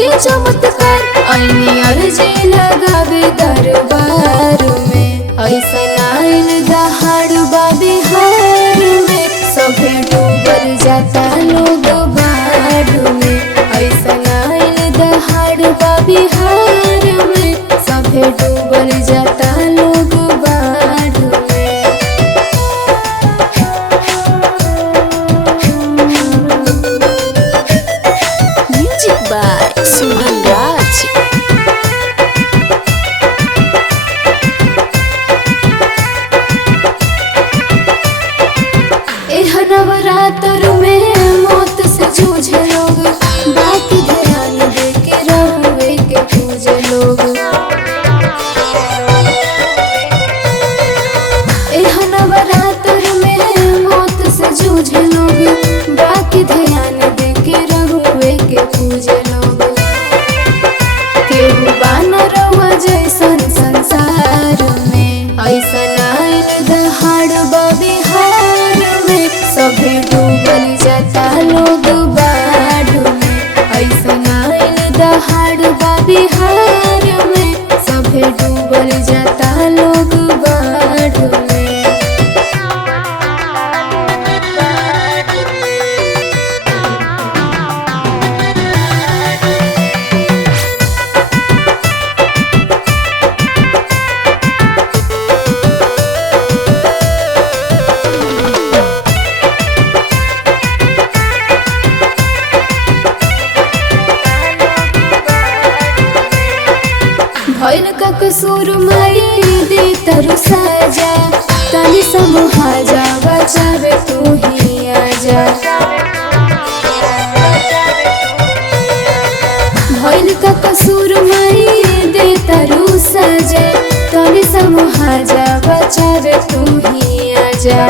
के चमत्कार आईनी अर्जी लगावे दरबार में। ऐसन आइल दहाड़ बा बिहार में सभे डूबल जाता लोग बाढ़ में। ऐसन आइल दहाड़ बा बिहार में सभे डूबल जाता लोग बाढ़ में। म्यूजिक बाय सुमन राज। नवरात्र में मौत से जूझे लोग बाकी ध्यान दे के रहुए के पूजे लोग। नवरात्र में मौत से जूझे लोग बाकी ध्यान दे के रहुए के पूजे लोग। केहू बाना रहुआ जैसन संसार में। ऐसन आइल दहाड़ बा बिहार में सभे डूबल जाता लोग बाढ़ में। ऐसन आइल दहाड़ बा बिहार में सभे डूबल जाता लोग बाढ़ में। भइल का कसूर माई दे तरु साजा तनी समूहा जा बचावे तू ही आजा। भइल का कसूर माई दे तरु साजा तनी समूहा जा बचावे तू ही आजा।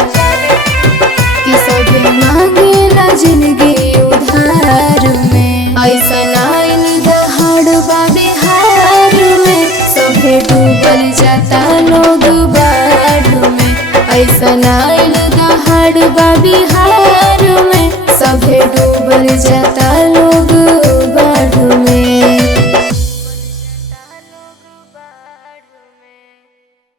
कि सभे मांगेला जिंदगी उधार में। ऐसन आइल दहाड़ बा बिहार में सभे डूबल जाता लोग बाढ़ में। ऐसन आइल दहाड़ बा बिहार